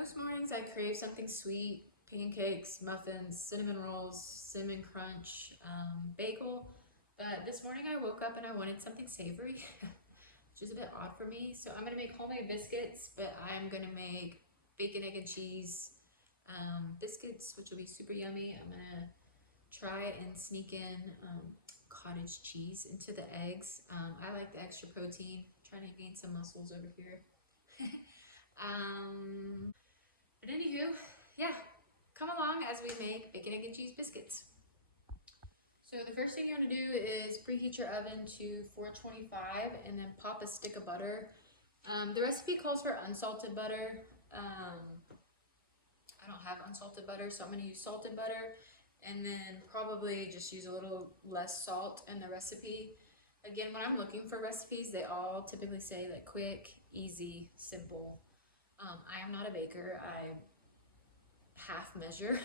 Most mornings I crave something sweet, pancakes, muffins, cinnamon rolls, cinnamon crunch, bagel. But this morning I woke up and I wanted something savory, which is a bit odd for me. So I'm gonna make homemade biscuits, but I'm gonna make bacon, egg, and cheese biscuits, which will be super yummy. I'm gonna try and sneak in cottage cheese into the eggs. I like the extra protein. I'm trying to gain some muscles over here. But anywho, yeah, come along as we make bacon, egg, and cheese biscuits. So the first thing you're gonna do is preheat your oven to 425 and then pop a stick of butter. The recipe calls for unsalted butter. I don't have unsalted butter, so I'm gonna use salted butter and then probably just use a little less salt in the recipe. Again, when I'm looking for recipes, they all typically say like quick, easy, simple. I am not a baker. I half measure.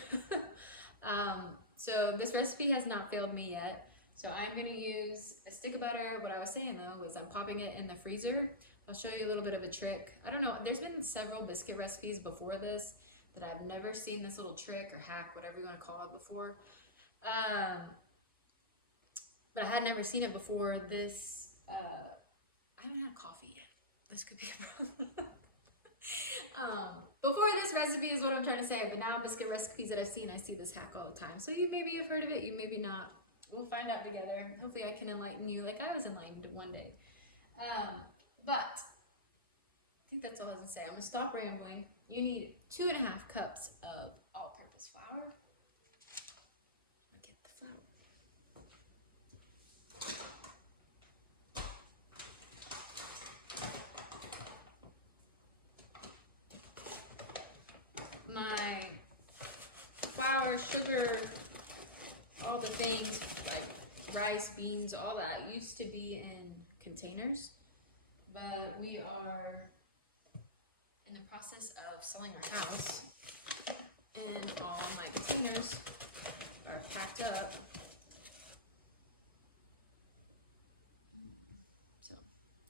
So this recipe has not failed me yet. So I'm going to use a stick of butter. What I was saying though is I'm popping it in the freezer. I'll show you a little bit of a trick. I don't know, there's been several biscuit recipes before this that I've never seen this little trick or hack, whatever you want to call it, before. But I had never seen it before. This, I haven't had coffee yet. This could be a problem. Before this recipe is what I'm trying to say, but now biscuit recipes that I've seen, I see this hack all the time. So you maybe have heard of it, you maybe not. We'll find out together. Hopefully I can enlighten you like I was enlightened one day. But I think that's all I was gonna say. I'm gonna stop rambling. You need 2.5 cups of all-purpose flour. Get the flour. My flour, sugar, all the things like rice, beans, all that used to be in containers, but we are in the process of selling our house and all my containers are packed up. So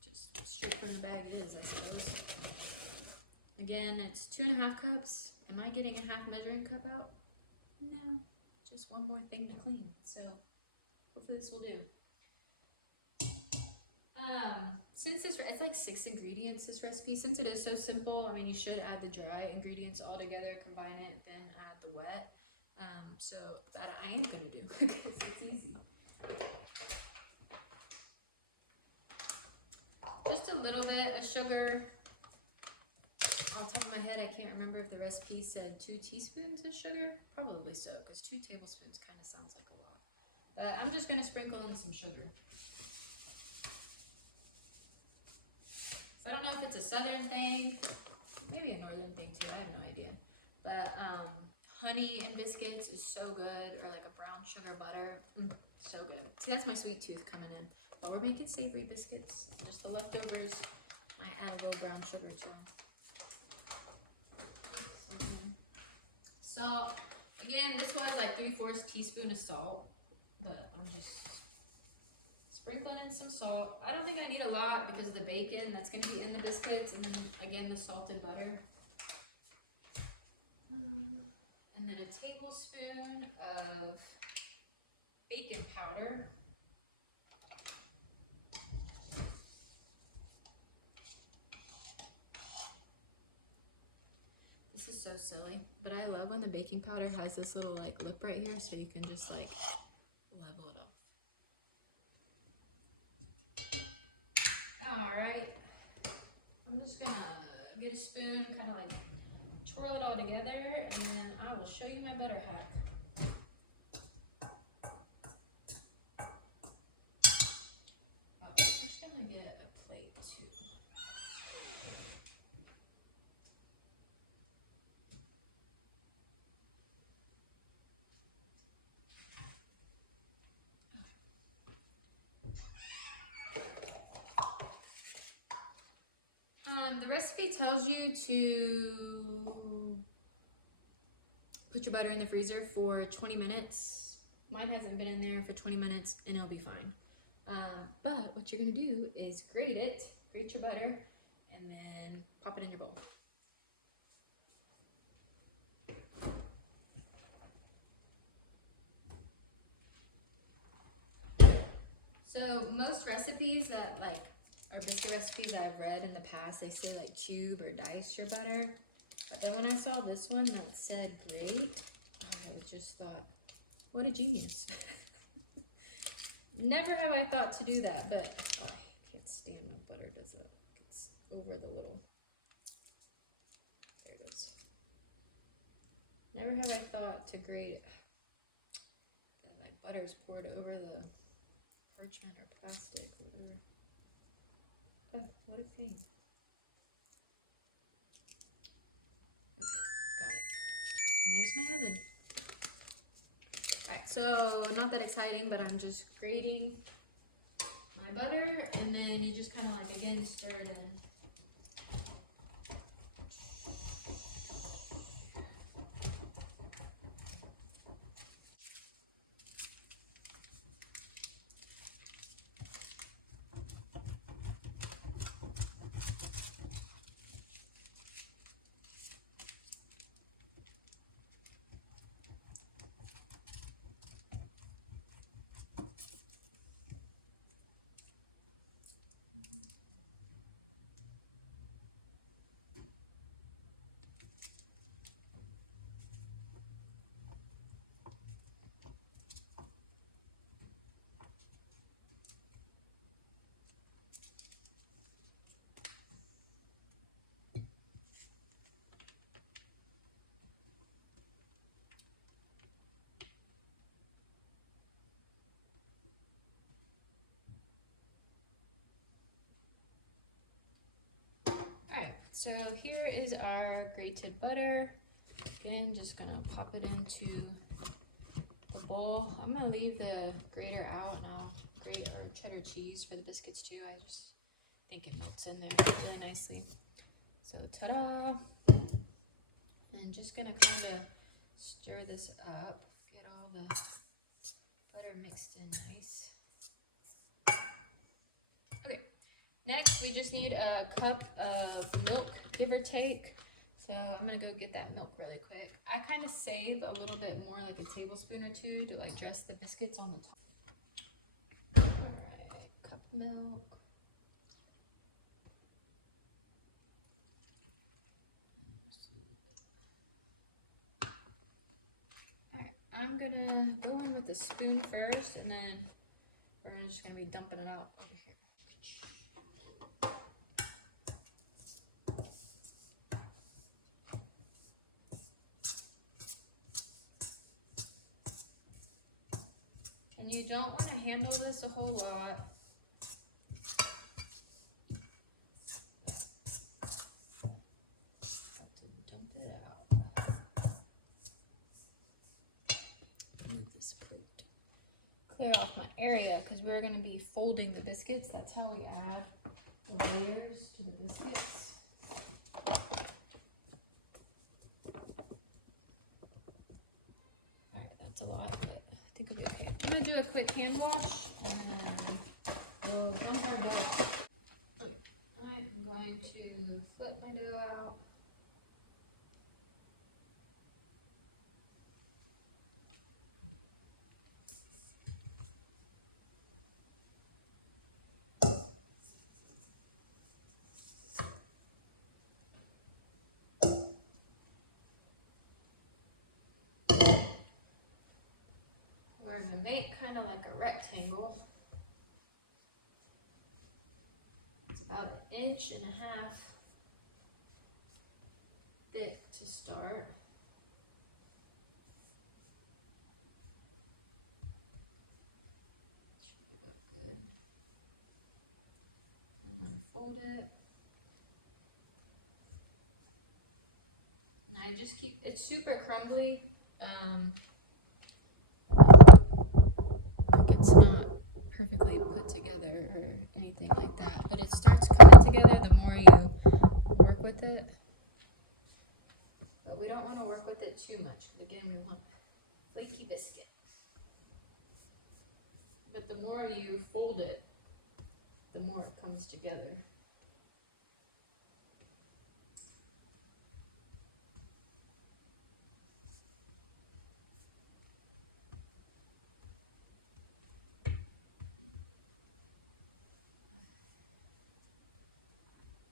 just straight from the bag it is, I suppose. Again, it's 2.5 cups. Am I getting a half measuring cup out? No, just one more thing to clean. So hopefully this will do. Since it's like 6 ingredients, this recipe, since it is so simple, I mean, you should add the dry ingredients all together, combine it, then add the wet. So that I am gonna do because it's easy. Just a little bit of sugar. Off the top of my head, I can't remember if the recipe said 2 teaspoons of sugar. Probably so, because 2 tablespoons kind of sounds like a lot. But I'm just gonna sprinkle in some sugar. So I don't know if it's a southern thing, maybe a northern thing too, I have no idea. But honey and biscuits is so good, or like a brown sugar butter, so good. See, that's my sweet tooth coming in. But we're making savory biscuits, just the leftovers. I add a little brown sugar to them. Salt. Again, this was like 3/4 teaspoon of salt, but I'm just sprinkling in some salt. I don't think I need a lot because of the bacon that's going to be in the biscuits, and then again the salted butter. And then a tablespoon of bacon powder. This is so silly, but I love when the baking powder has this little like lip right here, so you can just like level it off. Alright, I'm just gonna get a spoon, kind of like twirl it all together, and then I will show you my butter hack. I'm just gonna get a plate too. The recipe tells you to put your butter in the freezer for 20 minutes. Mine hasn't been in there for 20 minutes and it'll be fine. But what you're gonna do is grate your butter, and then pop it in your bowl. So most recipes that like are biscuit recipes that I've read in the past, they say like tube or dice your butter. But then when I saw this one that said grate, I just thought, what a genius. Never have I thought to do that, but oh, I can't stand when butter does that. It's over the little, there it goes. Never have I thought to grate it. Like butter is poured over the parchment or plastic or whatever. Oh, what a pain. Got it. And there's my oven. Alright, so not that exciting, but I'm just grating my butter, and then you just kind of like, again, stir it in. Alright, so here is our grated butter. Again, just gonna pop it into the bowl. I'm gonna leave the grater out and I'll grate our cheddar cheese for the biscuits too. I just think it melts in there really nicely. So ta-da! And just gonna kind of stir this up, get all the butter mixed in nice. Okay, next we just need a cup of milk, give or take. So I'm gonna go get that milk really quick. I kind of save a little bit more, like a tablespoon or two, to like dress the biscuits on the top. Alright, cup of milk. Alright, I'm gonna go in with a spoon first, and then we're just gonna be dumping it out over here. And you don't want to handle this a whole lot. Have to dump it out. Move this plate. Clear off my area because we're going to be folding the biscuits. That's how we add the layers to the biscuits. Alright, that's a lot, but I think it'll be okay. I'm going to do a quick hand wash and then we'll dump our dough. I'm going to flip my dough out. We're going to make kind of like a rectangle. It's about 1.5 inches thick to start. Good. Fold it. And I just keep, it's super crumbly. Like it's not perfectly put together or anything like that, but it starts coming together the more you work with it. But we don't want to work with it too much, because again, we want flaky biscuit. But the more you fold it, the more it comes together.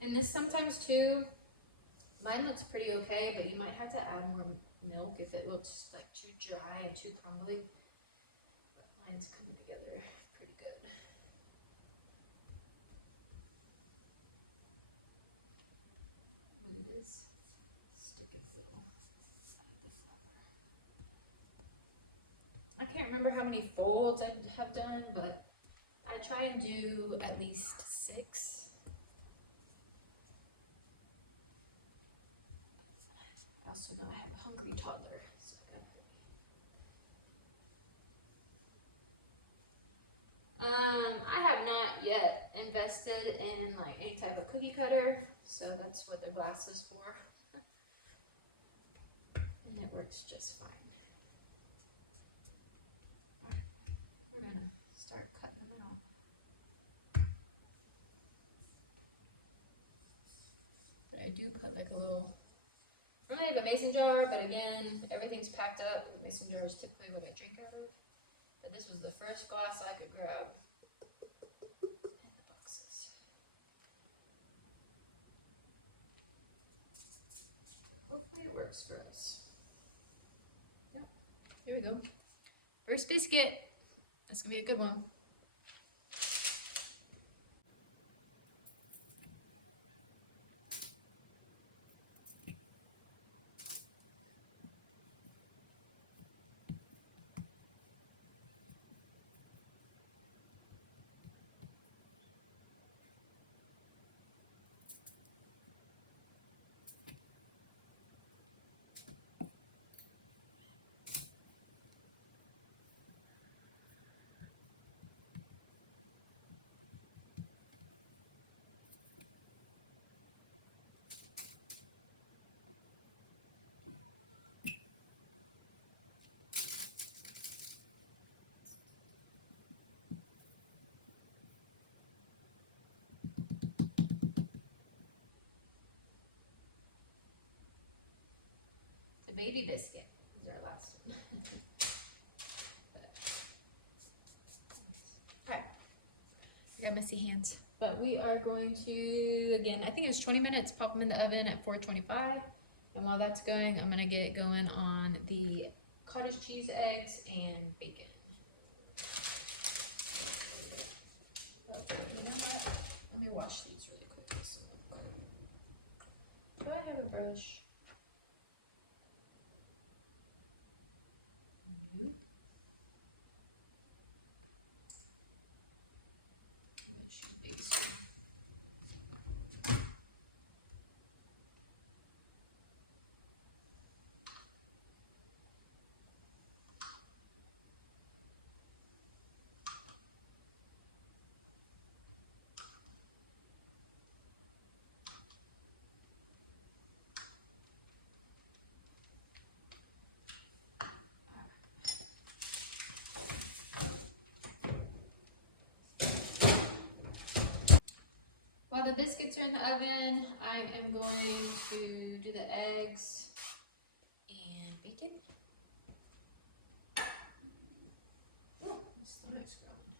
And this sometimes too, mine looks pretty okay, but you might have to add more milk if it looks like too dry and too crumbly. But mine's coming together pretty good. And it is stick and fill. I can't remember how many folds I have done, but I try and do at least 6. I also know I have a hungry toddler, so I gotta hurry. I have not yet invested in like any type of cookie cutter, so that's what the glass is for. And it works just fine. Alright, we're gonna start cutting them out. But I do put like a little, normally I have a mason jar, but again, everything's packed up. The mason jar is typically what I drink out of. But this was the first glass I could grab in the boxes. Hopefully it works for us. Yep, here we go. First biscuit. That's gonna be a good one. The baby biscuit is our last one. Alright, I got messy hands. But we are going to, again, I think it's 20 minutes, pop them in the oven at 425. And while that's going, I'm gonna get going on the cottage cheese, eggs, and bacon. Oh, you know what? Let me wash these really quickly. So do I have a brush? While the biscuits are in the oven, I am going to do the eggs and bacon. Oh, my stomach's growing.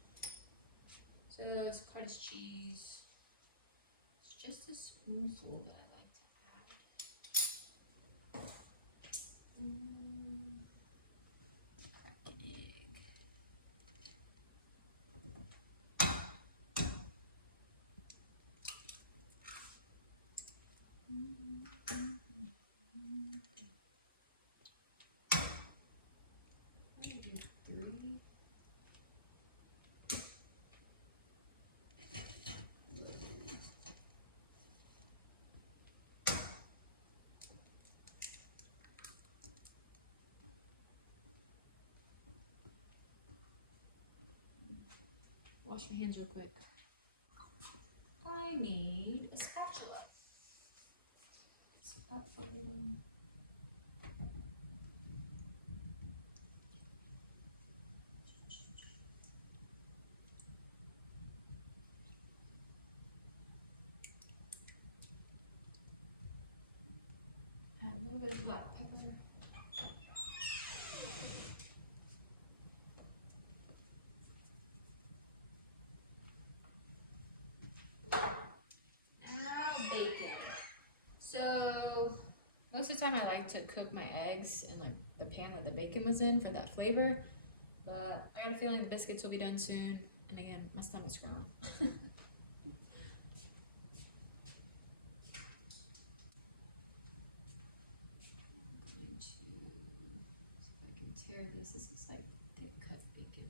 So it's cottage cheese. It's just a spoonful that I like to add. Crack an egg. Wash my hands real quick. I need a spatula. Add a little bit of black pepper. Most of the time I like to cook my eggs in like the pan that the bacon was in for that flavor. But I got a feeling the biscuits will be done soon. And again, my stomach's growling. This is like thick cut bacon.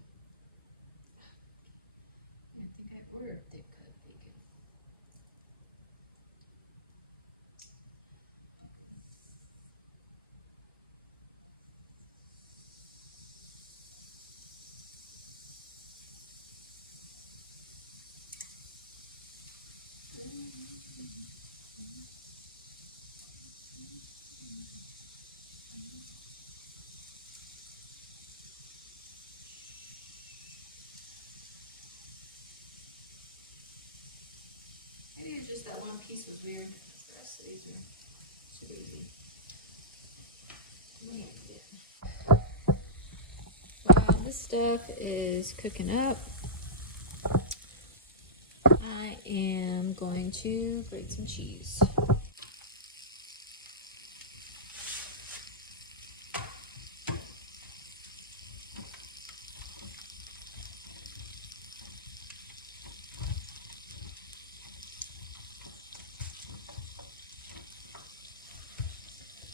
I think I ordered thick cut bacon. Maybe it's just that one piece was weird. The rest of these are super easy. While this stuff is cooking up, I am going to grate some cheese.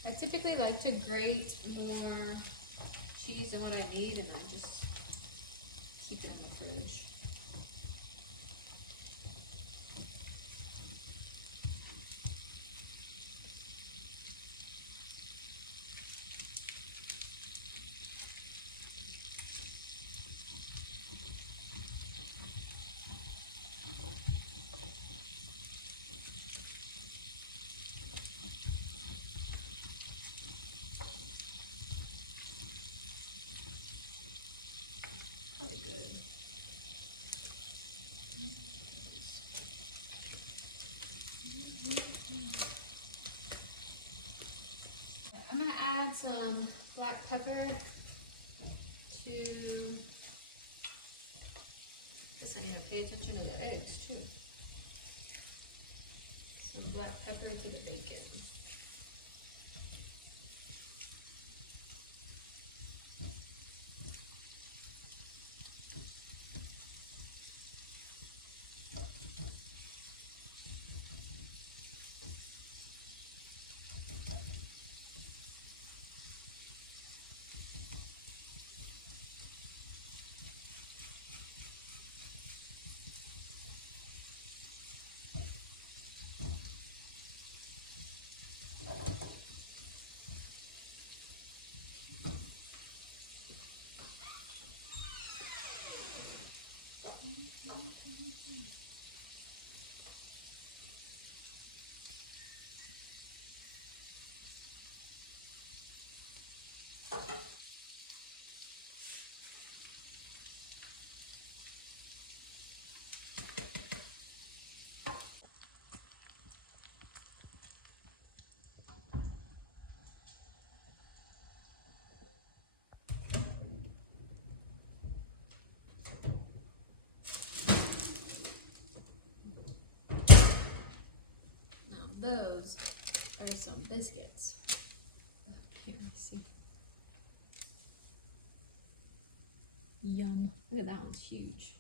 I typically like to grate more cheese than what I need, and I just keep it in the fridge. I'm gonna add some black pepper to, guess I need to pay attention to the eggs too. Some black pepper to the bacon. Those are some biscuits. Here, let me see. Yum. Look at that one's huge.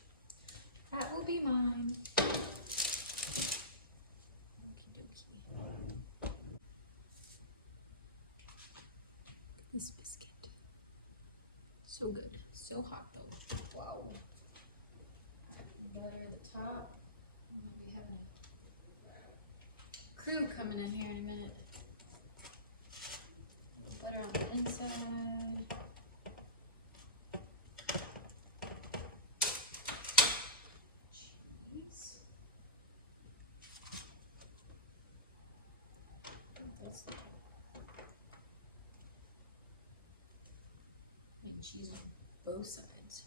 That will be mine. This biscuit. So good. So hot though. Wow. Butter at the top. We have a crew coming in here in a minute. Butter on the inside. Cheese. That's the make cheese on both sides.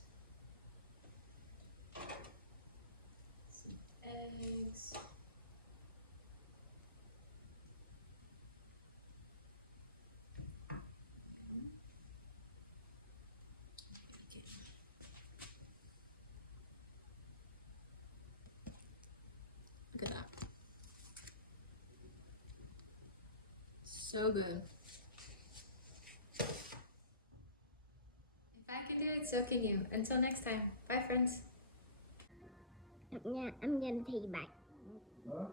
Some eggs. Look at that. So good. If I can do it, so can you. Until next time. Bye, friends. I'm gonna take you back. Huh?